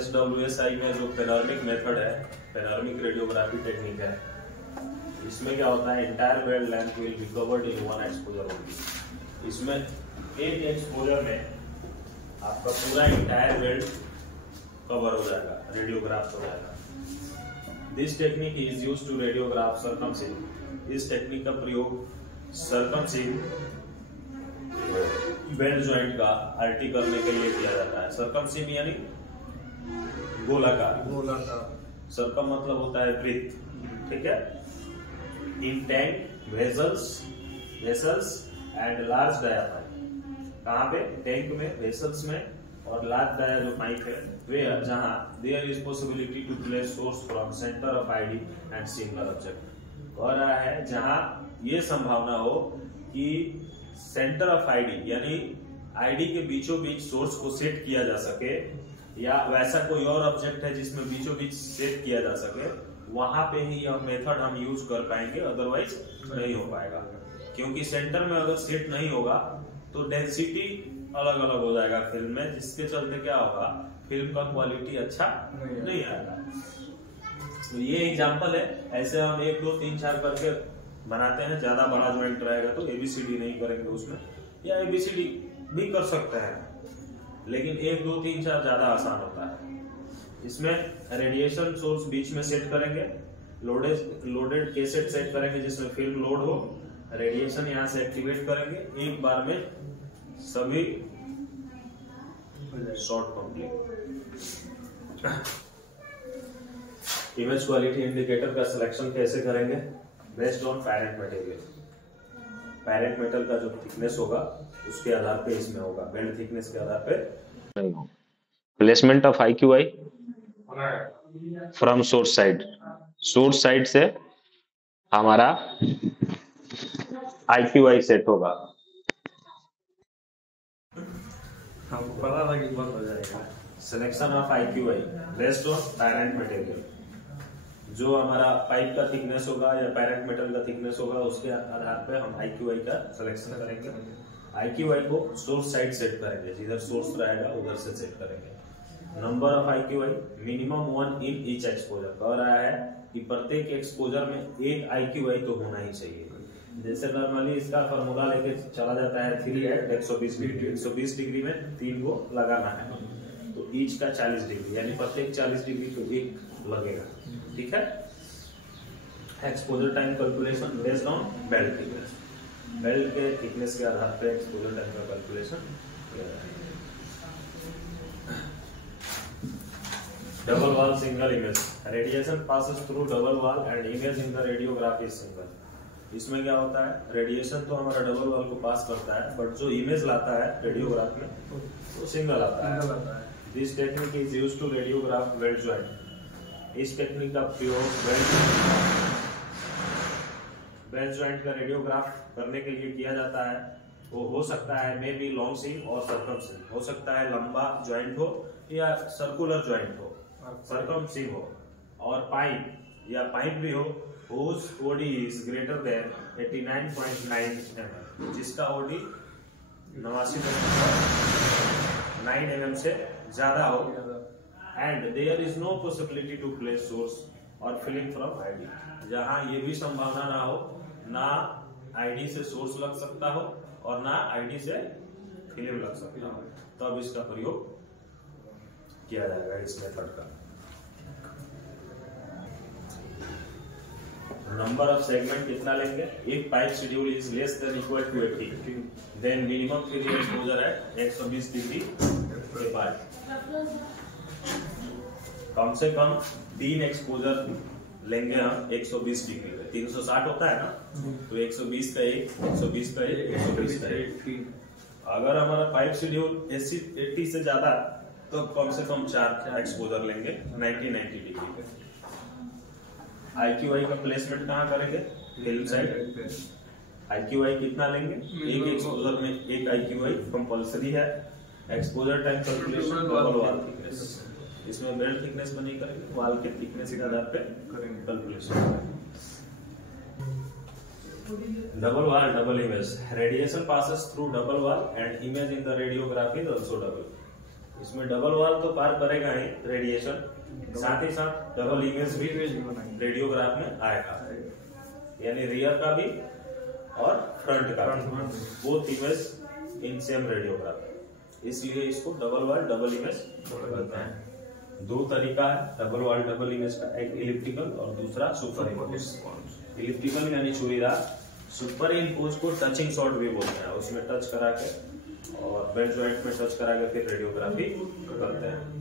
SWSI में जो panoramic method है, पेनोरमिक रेडियोग्राफी टेक्निक है, इसमें क्या होता है, entire weld length will be covered in one exposure only. इसमें एक एक्सपोजर में आपका पूरा इंटायर वेल्ड कवर हो जाएगा, रेडियोग्राफ हो जाएगा। This technique is used to radiograph circ seam. इस टेक्निक का प्रयोग सर्कमसिंग वेल्ड जॉइंट का आरटी करने के लिए किया जाता है। सर्कमसिंग यानी गोलाकार, सर्कम मतलब होता है वृत्त, ठीक है। In tank vessels and large diaphragm, कहाँ पे, टैंक में, वेसल्स में और लार्ज डाया जो पाइप है वे, जहां there is possibility to place source from centre of ID and single object. कह रहा है जहां ये संभावना हो कि सेंटर ऑफ आईडी यानी आईडी के बीचों बीच सोर्स को सेट किया जा सके, या वैसा कोई और ऑब्जेक्ट है जिसमें बीचों बीच सेट किया जा सके, वहां पे ही यह मेथड हम यूज कर पाएंगे, अदरवाइज नहीं हो पाएगा। क्योंकि सेंटर में अगर सेट नहीं होगा तो डेंसिटी अलग अलग हो जाएगा फिल्म में, जिसके चलते क्या होगा, फिल्म का क्वालिटी अच्छा नहीं आएगा। तो ये एग्जांपल है, ऐसे हम 1 2 3 4 करके बनाते हैं। ज्यादा बड़ा ज्वाइंट रहेगा तो ABCD नहीं करेंगे उसमें, या ABCD भी कर सकते हैं, लेकिन 1 2 3 4 ज्यादा आसान होता है। इसमें रेडिएशन सोर्स बीच में सेट करेंगे, लोडेड कैसेट सेट करेंगे जिसमें फिल्म लोड हो, रेडिएशन यहाँ से एक्टिवेट करेंगे, एक बार में सभी short complete. Image quality indicator का सिलेक्शन कैसे करेंगे, based on parent material. Parent metal का जो थिकनेस होगा उसके आधार पे इसमें होगा, बेल्ट थिकनेस के आधार पे नहीं होगा। Placement of IQI from source side, source side से हमारा IQI सेट होगा। हमको पता था कि बंद हो जाएगा। Selection of IQI based on parent material, जो हमारा पाइप का थिकनेस होगा या पैरेंट मेटल का थिकनेस होगा उसके आधार पे हम IQI का सिलेक्शन करेंगे। IQI को सोर्स साइड सेट करेंगे, जिधर सोर्स रहेगा उधर से सेट करेंगे। Number of IQI minimum 1 in each exposure. कह रहा है कि प्रत्येक एक्सपोजर में एक IQI तो होना ही चाहिए। जैसे नॉर्मली इसका फॉर्मूला लेके चला जाता है 3 at 120 डिग्री, 120 डिग्री में 3 को लगाना है, तो ईच का 40 डिग्री, यानी प्रत्येक 40 डिग्री तो एक लगेगा, ठीक है। Exposure time calculation based on belt thickness, belt के थिकनेस के आधार पर एक्सपोजर टाइम का कैलकुलेशन किया जाएगा। Double wall single image, radiation passes through double wall and image in the radiograph is single. इसमें क्या होता है, रेडिएशन तो हमारा डबल वॉल को पास करता है, बट जो इमेज लाता है रेडियोग्राफ में वो सिंगल आता है। This technique is used to radiograph weld joint. इस टेक्निक का प्रयोग वेल्ड जॉइंट का रेडियोग्राफ करने के लिए किया जाता है। वो हो सकता है मे बी लॉन्ग सिंग और सर्कम सिंग, हो सकता है लंबा जॉइंट हो या सर्कुलर जॉइंट हो, सर्कम सिंग हो, और पाइप या पाइप भी हो whose OD is greater than 89.9 mm, जिसका OD 89 mm से ज्यादा हो, and there is no possibility to place source or film from ID। जहां ये भी संभावना ना हो, ना ID से सोर्स लग सकता हो और ना ID से फिल्म लग सकता हो, तब इसका प्रयोग किया जाएगा इस मेथड का। नंबर ऑफ सेगमेंट कितना लेंगे, एक pipe schedule is less than equal to 80, than minimum फिर एक्सपोजर है 120 डिग्री के बाद, कम से कम 3 एक्सपोजर लेंगे हम 120 डिग्री पे। 360 होता है ना, तो 120 का एक, 120 का एक, 120 का एक। अगर हमारा पाइप शेड्यूल 80 से ज्यादा तो कम से कम 4 एक्सपोजर लेंगे 90 डिग्री पे। IQI का प्लेसमेंट कहाँ करेंगे, फिल्म साइड। IQI कितना लेंगे, एक एक्सपोजर में एक IQI कंपल्सरी है। Exposure time calculation double wall thickness, इसमें बेल्ट थिकनेस में नहीं करेंगे, वॉल के थिकनेस के आधार पे calculation. Double wall double image, radiation passes through double wall and image in the radiography is also double. इसमें डबल वॉल तो पार करेगा ही रेडिएशन, साथ ही साथ डबल इमेज भी रेडियोग्राफ में आएगा, यानी रियर का भी और फ्रंट का भी, both image in same radiograph, इसलिए इसको डबल वॉल डबल इमेज कहते हैं। दो तरीका है डबल वॉल डबल इमेज का, एक इलिप्टिकल और दूसरा सुपर इम्पोज। इलिप्टिकल यानी छुरीदार, सुपर इम्पोज को टचिंग शॉट भी बोलते हैं, उसमें टच करा के और बेड जॉइंट में टच करा के फिर रेडियोग्राफी करते हैं।